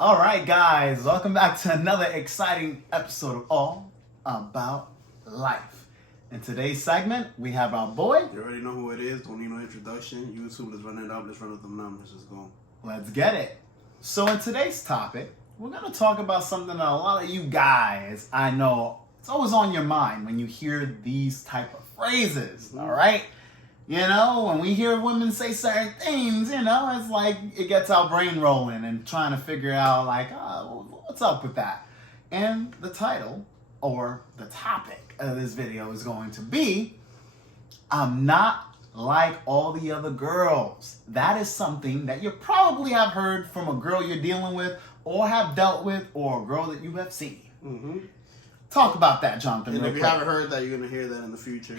All right, guys, welcome back to another exciting episode of All About Life. In today's segment, we have our boy. You already know who it is. Don't need no introduction. YouTube is running up. Let's run with them numbers. Let's go. Let's get it. So in today's topic, we're going to talk about something that a lot of you guys, I know, it's always on your mind when you hear these type of phrases, all right? You know, when we hear women say certain things, you know, it's like it gets our brain rolling and trying to figure out, like, oh, what's up with that? And the title or the topic of this video is going to be, I'm not like all the other girls. That is something that you probably have heard from a girl you're dealing with or have dealt with or a girl that you have seen. Mm-hmm. Talk about that, Jonathan. And real if you quick. haven't heard that, you're going to hear that in the future.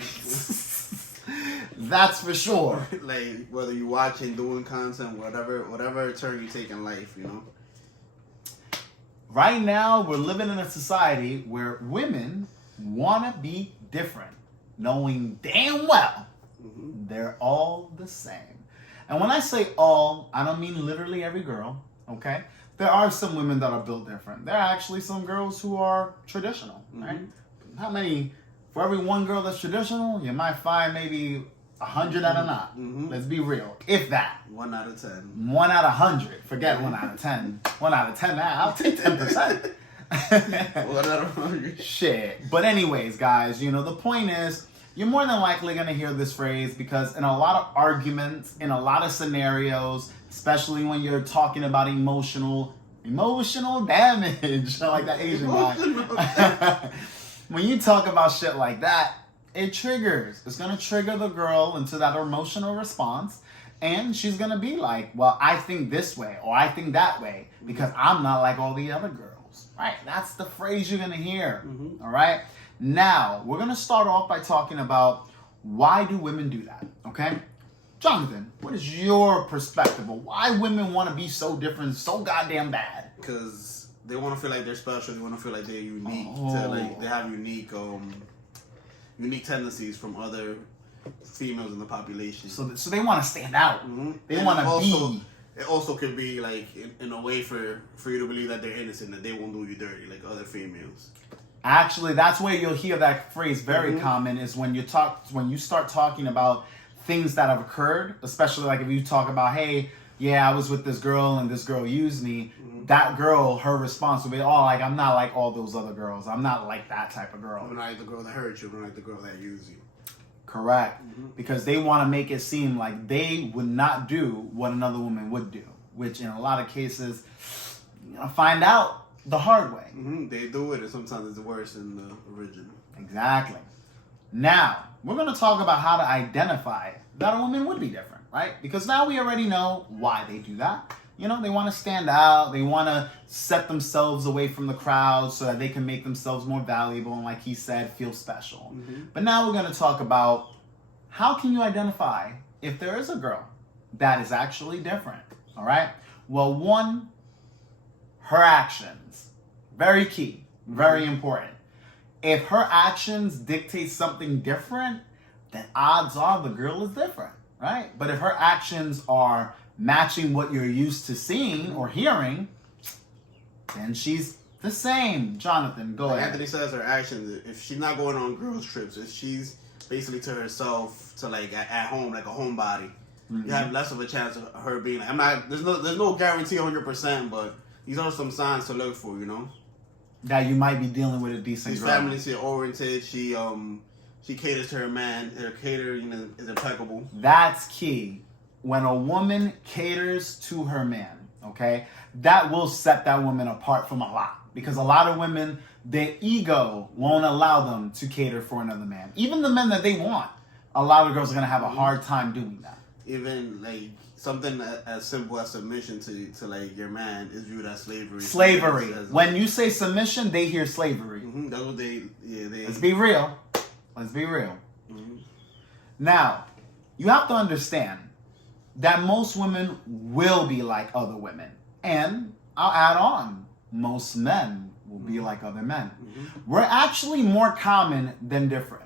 That's for sure. Like, whether you're watching, doing content, whatever turn you take in life, you know? Right now, we're living in a society where women want to be different, knowing damn well they're all the same. And when I say all, I don't mean literally every girl, okay? There are some women that are built different. There are actually some girls who are traditional, right? How many, for every one girl that's traditional, you might find maybe 100 that are not. Let's be real. If that. 1 out of 10. 1 out of 100. Forget 1 out of 10. 1 out of 10, I'll take 10%. 1 out of 100. Shit. But anyways, guys, you know, the point is, you're more than likely going to hear this phrase because in a lot of arguments, in a lot of scenarios, especially when you're talking about emotional damage, like that Asian guy. When you talk about shit like that, it triggers. It's going to trigger the girl into that emotional response. And she's going to be like, well, I think this way or I think that way because I'm not like all the other girls. Right? That's the phrase you're going to hear. All right? Now, we're going to start off by talking about why do women do that? Okay? Jonathan, what is your perspective of why women want to be so different, so goddamn bad? Because they want to feel like they're special. They want to feel like they're unique. They have unique tendencies from other females in the population. So they want to stand out. They want to be. It also could be like in a way for you to believe that they're innocent, that they won't do you dirty like other females. Actually, that's where you'll hear that phrase very common is when you start talking about things that have occurred, especially like if you talk about, hey, yeah, I was with this girl and this girl used me. That girl, her response will be, oh, like I'm not like all those other girls. I'm not like that type of girl. I'm not like the girl that hurt you. I'm not like the girl that used you. Correct. Because they want to make it seem like they would not do what another woman would do, which in a lot of cases, you're going to find out the hard way. They do it, and sometimes it's worse than the original. Exactly. Now, we're going to talk about how to identify that a woman would be different, right? Because now we already know why they do that. You know, they want to stand out. They want to set themselves away from the crowd so that they can make themselves more valuable and, like he said, feel special. But now we're going to talk about how can you identify if there is a girl that is actually different, all right? Well, one, her actions. Very key. Very important. If her actions dictate something different, then odds are the girl is different, right? But if her actions are matching what you're used to seeing or hearing, then she's the same. Jonathan, go ahead. Anthony says her actions, if she's not going on girls' trips, if she's basically to herself, to like at home, like a homebody, you have less of a chance of her being like, there's no guarantee 100%, but these are some signs to look for, you know? That you might be dealing with a decent She's girl. family oriented. She caters to her man. Her catering is impeccable. That's key. When a woman caters to her man, okay, that will set that woman apart from a lot. Because a lot of women, their ego won't allow them to cater for another man. Even the men that they want, a lot of girls are going to have a hard time doing that. Even like something as simple as submission to like your man is viewed as slavery. Slavery. When you say submission, they hear slavery. That's what they. Let's be real. Let's be real. Now, you have to understand that most women will be like other women. And I'll add on, most men will be like other men. We're actually more common than different.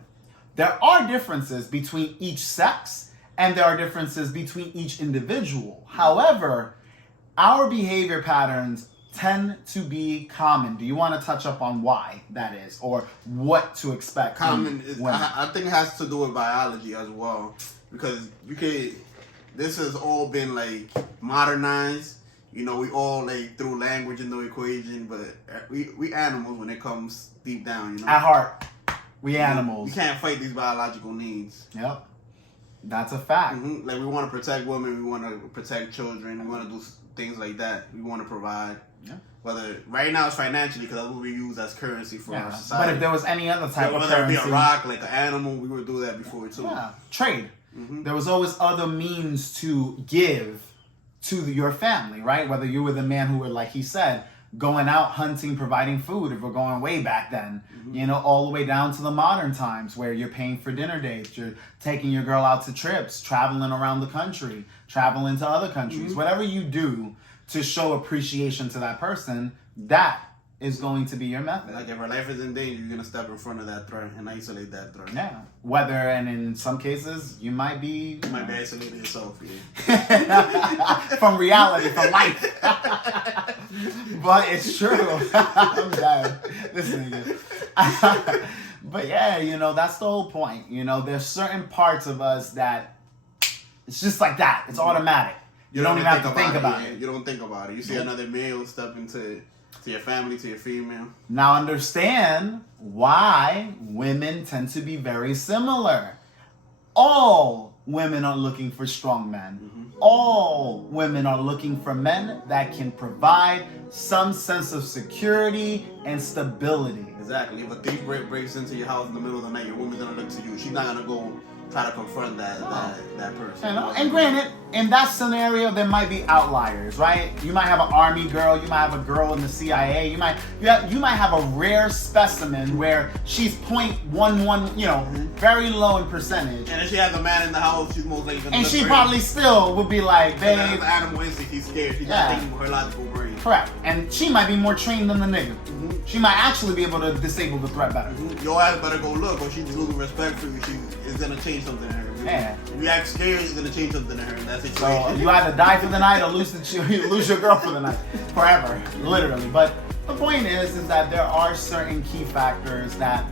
There are differences between each sex, and there are differences between each individual. However, our behavior patterns tend to be common. Do you want to touch up on why that is, or what to expect? Common is, I think it has to do with biology as well, because this has all been like modernized. You know, we all like threw language in the equation, but we animals when it comes deep down. You know, At heart, we animals. We can't fight these biological needs. Yep, that's a fact. Mm-hmm. Like we want to protect women, we want to protect children, we want to do things like that. We want to provide. Yeah. Whether right now it's financially because that's what we use as currency for our society. But if there was any other type of whether currency, it be a rock, like an animal, we would do that before too. Yeah, trade. Mm-hmm. There was always other means to give to your family, right? Whether you were the man who were, like he said, going out hunting, providing food, if we're going way back then, you know, all the way down to the modern times where you're paying for dinner dates, you're taking your girl out to trips, traveling around the country, traveling to other countries, whatever you do to show appreciation to that person, that is going to be your method. Like if her life is in danger, you're gonna step in front of that threat and isolate that threat. Yeah. Whether, and in some cases, you might be... You might be isolating yourself, yeah. From reality, from life. But it's true. I'm sorry. This nigga. But yeah, you know, that's the whole point. You know, there's certain parts of us that it's just like that. It's automatic. You don't even have to think about it. You don't think about it. You see another male step into your family, to your female. Now understand why women tend to be very similar. All women are looking for strong men. Mm-hmm. All women are looking for men that can provide some sense of security and stability. Exactly. If a thief breaks into your house in the middle of the night, your woman's gonna look to you. She's not gonna go try to confront that person. You know? And granted, in that scenario, there might be outliers, right? You might have an army girl, you might have a girl in the CIA, you might have a rare specimen where she's 0.11, you know, very low in percentage. And if she has a man in the house, she's most likely gonna And look she crazy. probably still would be like, babe. That's the animal instinct. She's scared. She's not thinking with her logical brain. Correct. And she might be more trained than the nigga. She might actually be able to disable the threat better. Your ass better go look, or she's losing respect for you. It's gonna change something in her. Yeah. If you act scared, it's gonna change something in her in that situation. So you either die for the night or lose your girl for the night. Forever. Literally. But the point is that there are certain key factors that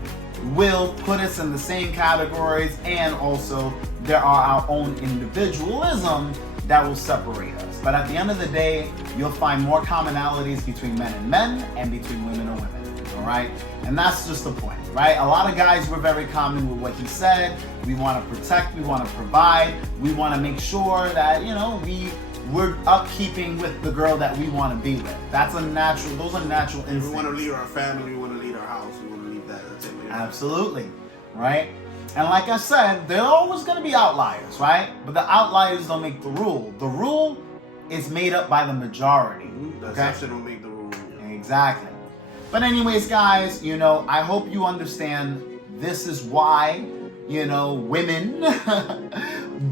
will put us in the same categories, and also there are our own individualism that will separate us. But at the end of the day, you'll find more commonalities between men and between women and women. All right? And that's just the point, right? A lot of guys were very common with what he said. We want to protect, we want to provide, we want to make sure that, you know, we're upkeeping with the girl that we want to be with. Those are natural instincts. We want to lead our family, we want to lead our house, we want to lead that. That's it. Absolutely, right? And like I said, there are always going to be outliers, right? But the outliers don't make the rule. The rule is made up by the majority. The Okay? exception don't make the rule. Exactly. But anyways, guys, you know, I hope you understand this is why, you know, women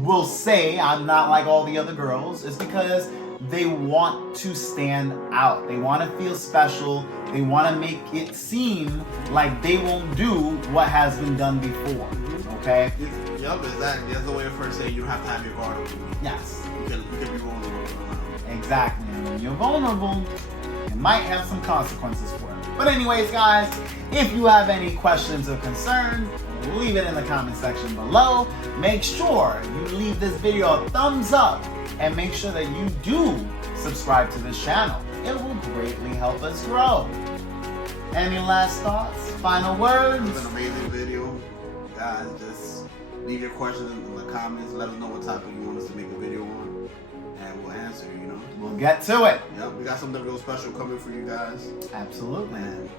will say I'm not like all the other girls. It's because they want to stand out. They want to feel special. They want to make it seem like they won't do what has been done before. Okay? Yup, exactly. That's the way of first saying you have to have your guard up. Yes. You can be vulnerable. Exactly. And when you're vulnerable, it might have some consequences for it. But anyways, guys, if you have any questions or concerns, leave it in the comment section below. Make sure you leave this video a thumbs up and make sure that you do subscribe to this channel. It will greatly help us grow. Any last thoughts? Final words? It's an amazing video. Guys, just leave your questions in the comments. Let us know what topic you want us to make a video on. And we'll answer, you know. We'll get to it. Yep, we got something real special coming for you guys. Absolutely. And,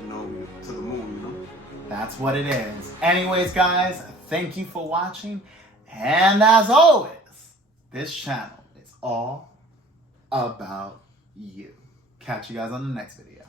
you know, to the moon, you know. That's what it is. Anyways, guys, thank you for watching. And as always, this channel is all about you. Catch you guys on the next video.